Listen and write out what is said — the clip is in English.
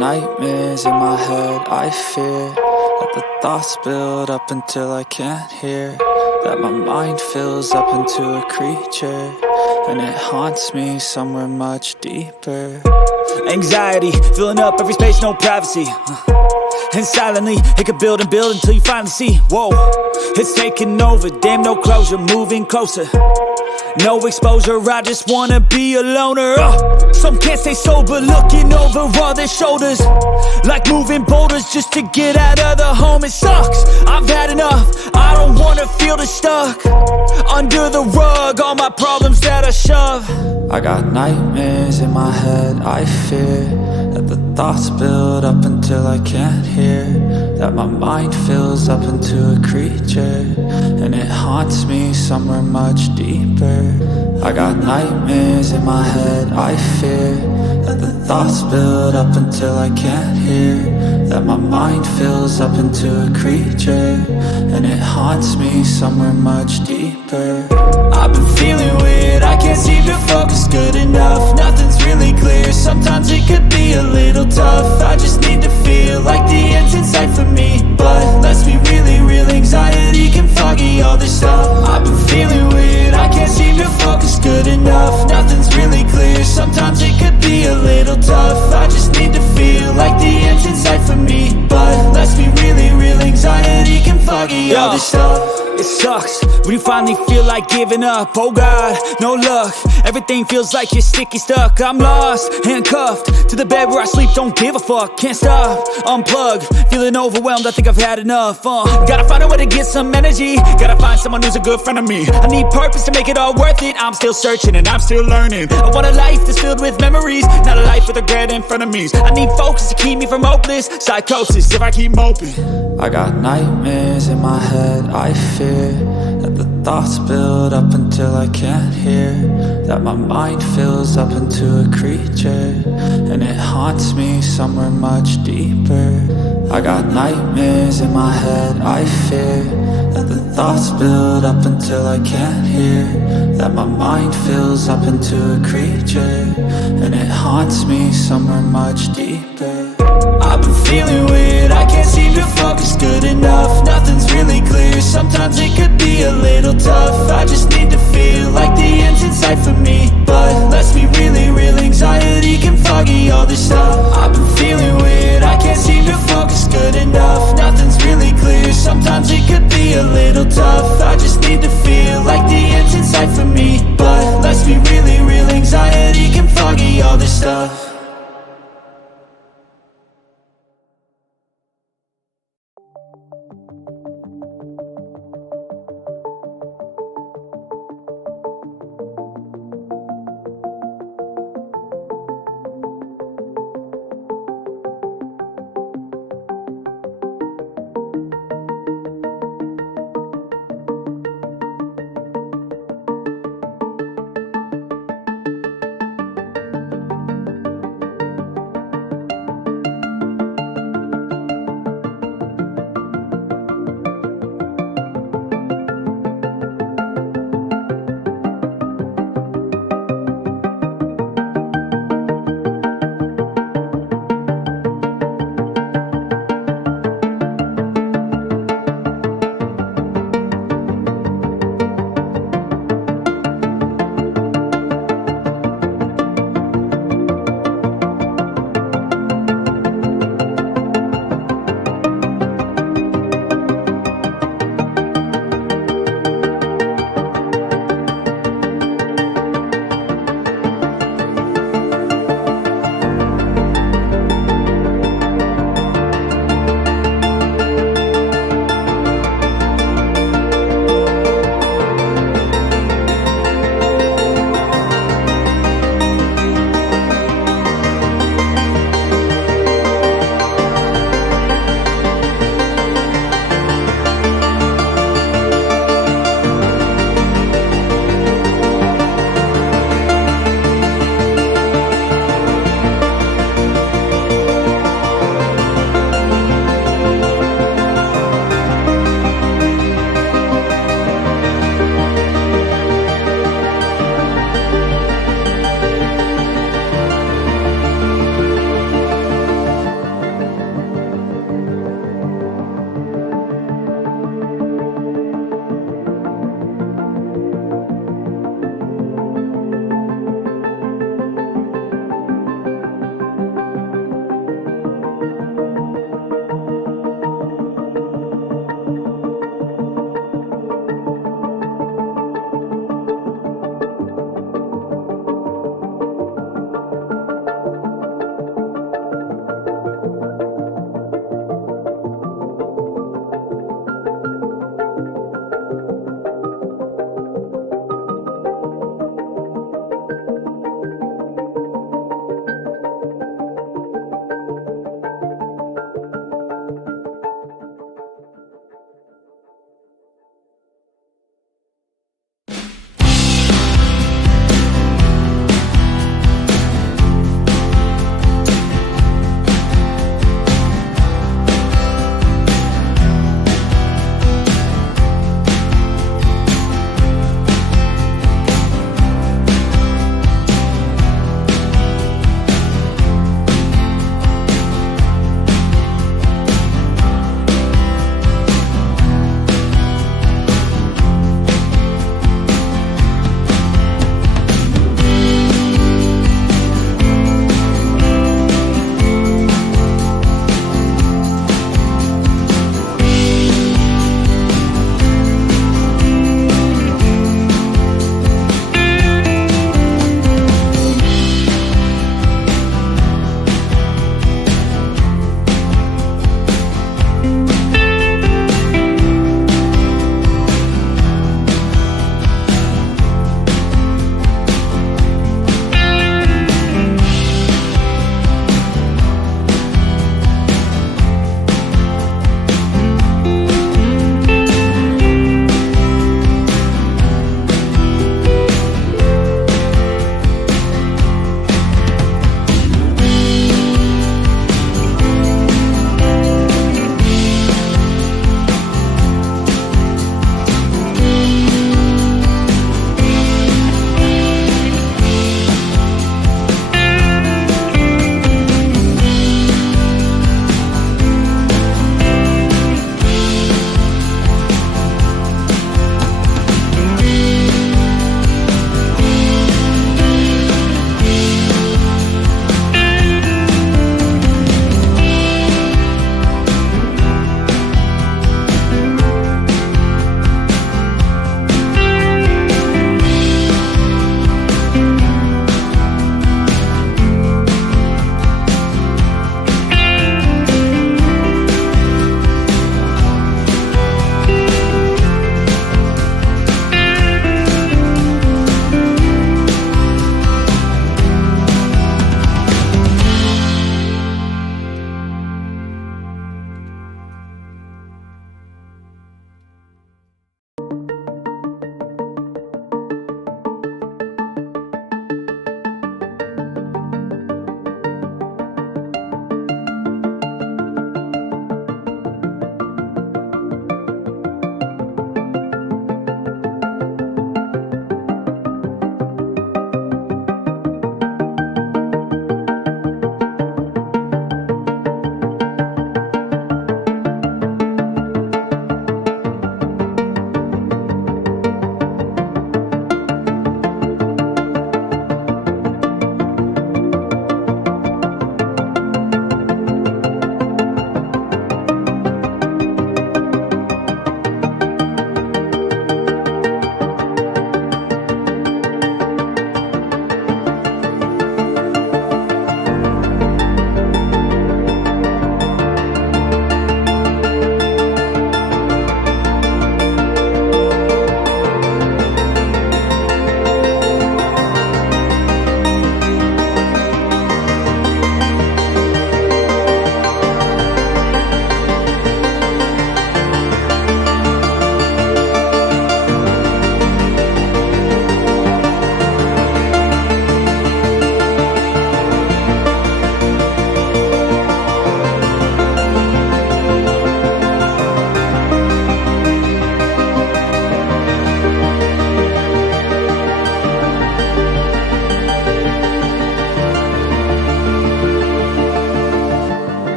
nightmares in my head, I fear that the thoughts build up until I can't hear, that my mind fills up into a creature, and it haunts me somewhere much deeper. Anxiety, filling up every space, no privacy. And silently, it could build and build until you finally see, whoa, it's taking over, damn, no closure, moving closer. No exposure, I just wanna be a loner. Some can't stay sober, looking over all their shoulders, like moving boulders just to get out of the home. It sucks, I've had enough, I don't wanna feel the stuck under the rug, all my problems that I shove. I got nightmares in my head, I fear that the thoughts build up until I can't hear, that my mind fills up into a creature, and it haunts me somewhere much deeper. I got nightmares in my head, I fear that the thoughts build up until I can't hear, that my mind fills up into a creature, and it haunts me somewhere much deeper. I've been feeling weird, I can't seem to focus good enough, nothing's really clear, sometimes it could be a little tough. I just need to feel like the end's in sight for me, but let's be really real, anxiety can foggy all this stuff. I've been feeling weird, I can't seem to focus good enough, nothing's really clear, sometimes it could be a little tough. I just need to feel like the end's in sight for me, but let's be really real, anxiety can foggy all this stuff. It sucks when you finally feel like giving up. Oh God, no luck, everything feels like you're sticky stuck. I'm lost, handcuffed to the bed where I sleep, don't give a fuck. Can't stop, unplug, feeling overwhelmed, I think I've had enough. Gotta find a way to get some energy, gotta find someone who's a good friend of me. I need purpose to make it all worth it, I'm still searching and I'm still learning. I want a life that's filled with memories, not a life with regret in front of me. I need focus to keep me from hopeless psychosis if I keep moping. I got nightmares in my head, I fear that the thoughts build up until I can't hear, that my mind fills up into a creature, and it haunts me somewhere much deeper. I got nightmares in my head, I fear that the thoughts build up until I can't hear, that my mind fills up into a creature, and it haunts me somewhere much deeper. I've been feeling weird, I can't seem to focus good enough, nothing's really clear, sometimes it could be a little tough. I just need to feel like the end's in sight for me, but let's be really real, anxiety can foggy all this stuff. I've been feeling weird, I can't seem to focus good enough, nothing's really clear, sometimes it could be a little tough. I just need to feel like the end's in sight for me, but let's be really real, anxiety can foggy all this stuff.